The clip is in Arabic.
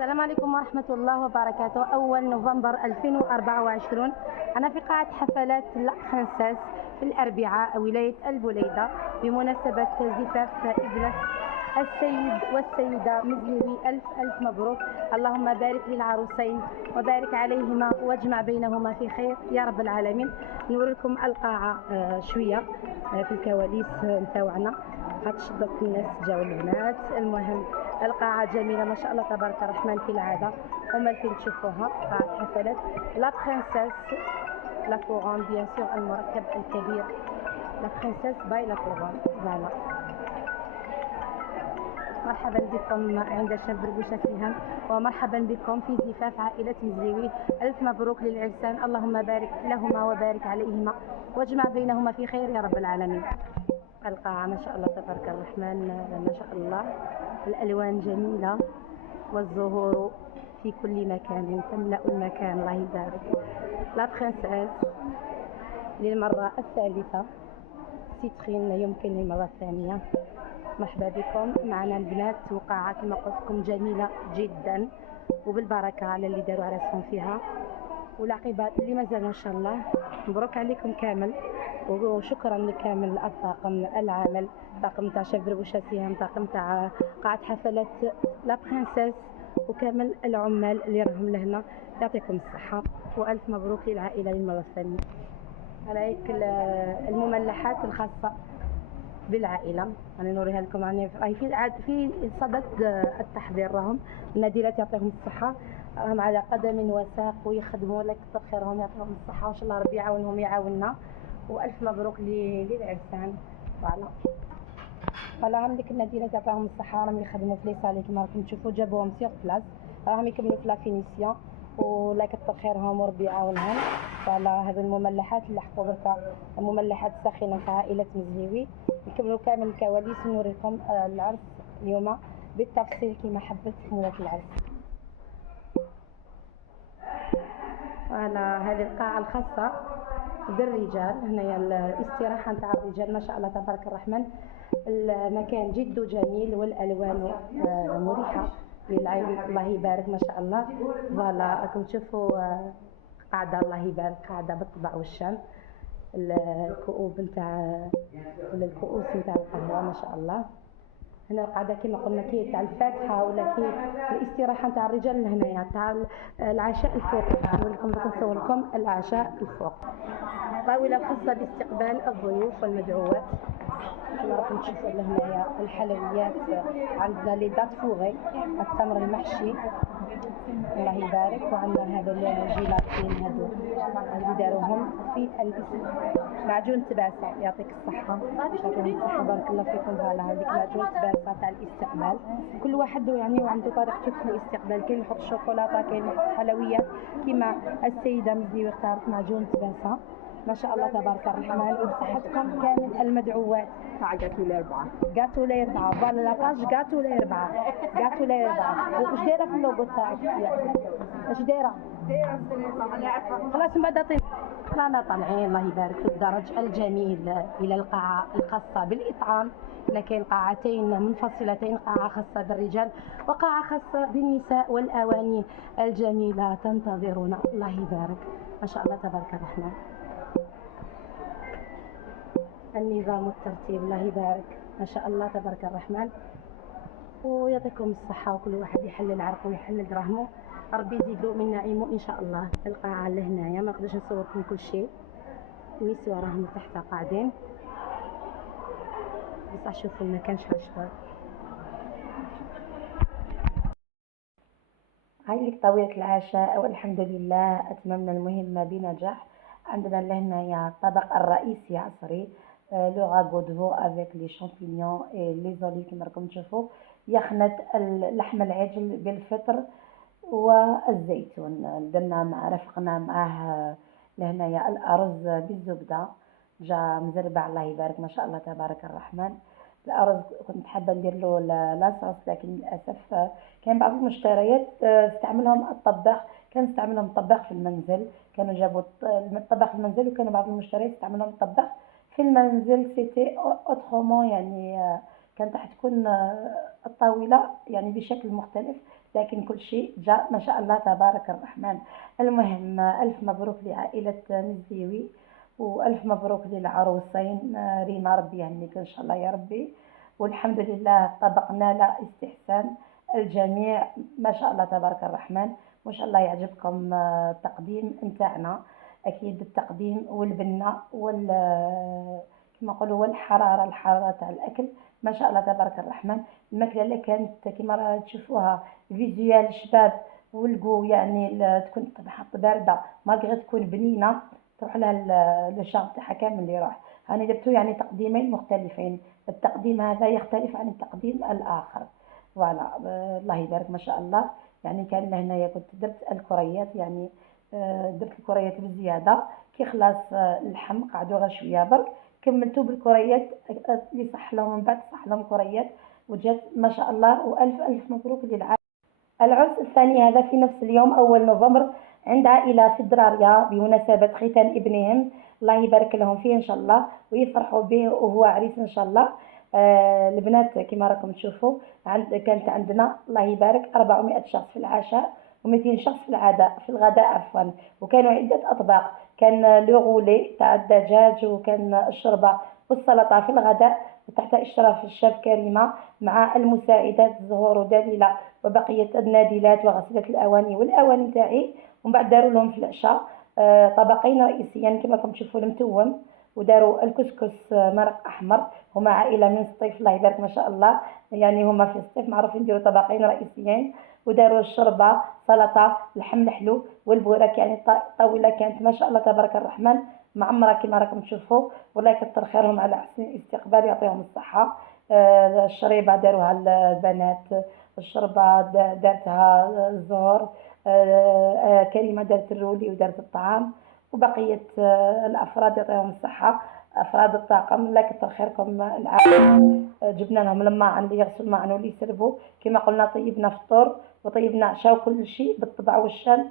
السلام عليكم ورحمة الله وبركاته. أول نوفمبر 2024 أنا في قاعة حفلات لا برنسيس في الأربعاء ولاية البوليدة بمناسبة زفاف ابنة السيد والسيدة مزلوي. ألف مبروك. اللهم بارك للعروسين وبارك عليهما واجمع بينهما في خير يا رب العالمين. نوريكم القاعة شوية في الكواليس نتاوعنا. غتشدق الناس جاو البنات. المهم القاعة جميلة ما شاء الله تبارك الرحمن كالعادة، هما فين تشوفوها قاعة حفلات لا برنسيس لا كورون بيان سور المركب الكبير لا برنسيس باي لا كورون. فوالا مرحبا بكم عند شاب بربوشة فيهم، ومرحبا بكم في زفاف عائلة مزلوي. ألف مبروك للعرسان، اللهم بارك لهما وبارك عليهما واجمع بينهما في خير يا رب العالمين. القاعة ما شاء الله تبارك الرحمن ما شاء الله، الألوان جميلة والزهور في كل مكان تملأ المكان. الله يبارك. لا برنسيس للمرة الثالثة، سيترين يمكن للمرة الثانية. مرحبا بكم معنا البنات، وقاعة كما قلت لكم جميلة جدا وبالبركة على اللي داروا راسهم فيها والعقبات اللي مازالوا ان شاء الله. مبروك عليكم كامل وشكرا لكامل الطاقم العامل، طاقم تاع شاب بربوشة سيام، طاقم تاع قاعة حفلات لا برنسيس، وكامل العمال اللي راهم لهنا. يعطيكم الصحة والف مبروك للعائلة للمرة الثانية. هاي المملحات الخاصة بالعائلة أنا نوريها لكم. يعني في صدد التحضير، راهم النادلات يعطيهم الصحة، راهم على قدم وساق ويخدموا لك كثر خيرهم، يعطيهم الصحة وإن شاء الله ربي يعاونهم يعاوننا. وألف مبروك للعرسان. فوالا عندك النادلات يعطيهم الصحة، راهم يخدموا في ليصالي كما راكم تشوفوا، جابوهم سيغ بلاص، راهم يكملوا في لافينيسيون ولا كثر خيرهم وربي يعاونهم. فوالا هذو المملحات اللي حطوا بركة المملحات الساخنة في عائلة مزلوي. نكملوا كامل الكواليس ونوريكم العرس اليوم بالتفصيل كما حبت مولاة العرس. فوالا هذه القاعة الخاصة بالرجال، هنايا الاستراحة نتاع الرجال ما شاء الله تبارك الرحمن. المكان جد جميل والألوان مريحة للعين، الله يبارك ما شاء الله. فوالا راكم تشوفوا قاعدة الله يبارك، قاعدة بالطبع والشام، الكؤوب نتاع الكؤوس نتاع القهوة ما شاء الله. هنا القاعدة كما قلنا كي تاع الفاتحة ولا كي الاستراحة نتاع الرجال، هنايا تاع العشاء الفوق. نصور لكم العشاء الفوق، طاولة خاصة باستقبال الضيوف والمدعوات. كما راكم تشوفوا هنايا الحلويات، عندنا لي دات فوغي التمر المحشي الله يبارك، وعندنا هذا الجيلاتين هذو اللي داروهم في معجون تباسة. يعطيك الصحة يعطيكم الصحة بارك الله فيكم. فوالا هذيك معجون تباسة تاع الاستقبال، كل واحد يعني وعنده طريقته في الاستقبال، كاين يحط شوكولاته كاين يحط حلويات. كما السيدة مزيوي اختارت معجون تباسة ما شاء الله تبارك الرحمن. وبصحتكم كامل المدعوات تاع جاتو الأربعة، جاتو الأربعة. فوالا لاكاج جاتو الأربعة، جاتو الأربعة. واش دايرة في اللوغو تاعك؟ واش دايرة؟ خلاص من بعد طيب. رانا طالعين الله يبارك في الدرج الجميل إلى القاعة الخاصة بالإطعام. لكن قاعتين منفصلتين، قاعة خاصة بالرجال وقاعة خاصة بالنساء، والأواني الجميلة تنتظرنا. الله يبارك ما شاء الله تبارك الرحمن. النظام والترتيب الله يبارك ما شاء الله تبارك الرحمن، ويعطيكم الصحة وكل واحد يحلل عرقه ويحلل دراهمه، ربي يزيد له من نعيمه ان شاء الله. القاعة لهنايا ما نقدرش نصوركم كل شيء، النسوة راهم تحت قاعدين بصح شوفوا المكان شحال شباب. هاي لك طاولة العشاء والحمد لله أتممنا المهمة بنجاح. عندنا لهنايا الطبق الرئيسي عصري لو غاغو دو افيك لي شامبينيون اي لي زولي كما راكم تشوفوا، يخنة لحم العجل بالفطر والزيتون. درنا رافقنا معاه لهنايا الأرز بالزبدة جا مزربع الله يبارك ما شاء الله تبارك الرحمن. الأرز كنت حابة ندير له لاصوص، لكن للأسف كان بعض المشتريات استعملهم الطباخ، كان استعملهم الطباخ في المنزل، كانوا جابوا الطباخ في المنزل، وكانوا بعض المشتريات استعملهم الطباخ في المنزل. سيتي اوترومون يعني كانت راح تكون الطاولة يعني بشكل مختلف، لكن كل شيء جاء ما شاء الله تبارك الرحمن. المهم ألف مبروك لعائلة مزيوي، وألف مبروك للعروسين. ريما ربي يهنيك إن شاء الله يا ربي. والحمد لله طبقنا لا استحسان الجميع ما شاء الله تبارك الرحمن. وإن شاء الله يعجبكم التقديم نتاعنا. أكيد التقديم والبنة كما نقولوا والحرارة، الحرارة تاع الأكل ما شاء الله تبارك الرحمن. الماكلة اللي كانت كما راه تشوفوها فيزيوال شباب ولقوا يعني تكون طبحات باردة مالغري تكون بنينة تروح لها الشعب تاعها كامل اللي راح. هاني درتو يعني تقديمين مختلفين، التقديم هذا يختلف عن التقديم الآخر. فوالا الله يبارك ما شاء الله. يعني كان هنايا كنت درت الكريات، يعني درت الكريات بزيادة. كي خلاص اللحم قعدوا غير شوية برك كملتو بالكريات اللي صح لهم من بعد صح لهم كريات وجات ما شاء الله. والف الف مبروك للعائلة. العرس الثاني هذا في نفس اليوم 1 نوفمبر عند عائلة في الدرارية بمناسبة ختان ابنهم. الله يبارك لهم فيه إن شاء الله ويفرحوا به وهو عريس إن شاء الله. البنات كما راكم تشوفوا كانت عندنا الله يبارك 400 شخص في العشاء و200 شخص في الغداء عفوا. وكانوا عدة أطباق، كان لو غولي تاع الدجاج، وكان الشوربة والسلطة في الغداء وتحت إشراف الشيف كريمة مع المساعدات زهور ودليلة وبقية النادلات وغسيلة الأواني والأواني تاعي. ومن بعد داروا لهم في العشاء طبقين رئيسيين كما راكم تشوفوا المتوم، وداروا الكسكس مرق أحمر. هما عائلة من سطيف الله يبارك ما شاء الله، يعني هما في سطيف معروفين يديروا طبقين رئيسيين. وداروا الشوربة سلطة لحم الحلو والبوراك، يعني طاولة كانت ما شاء الله تبارك الرحمن معمرة كما راكم تشوفوا. والله يكثر خيرهم على حسن الاستقبال يعطيهم الصحة. الشريبة داروها البنات، الشوربة دارتها الزهور، كريمة دارت الرولي ودارت الطعام، وبقية الأفراد يعطيهم الصحة أفراد الطاقم. الله يكثر خيركم العائلة. جبنا لهم الماعن اللي يغسلوا الماعن واللي يسربوا كما قلنا. طيبنا فطور وطيبنا عشاء وكل شيء بالطبع والشان.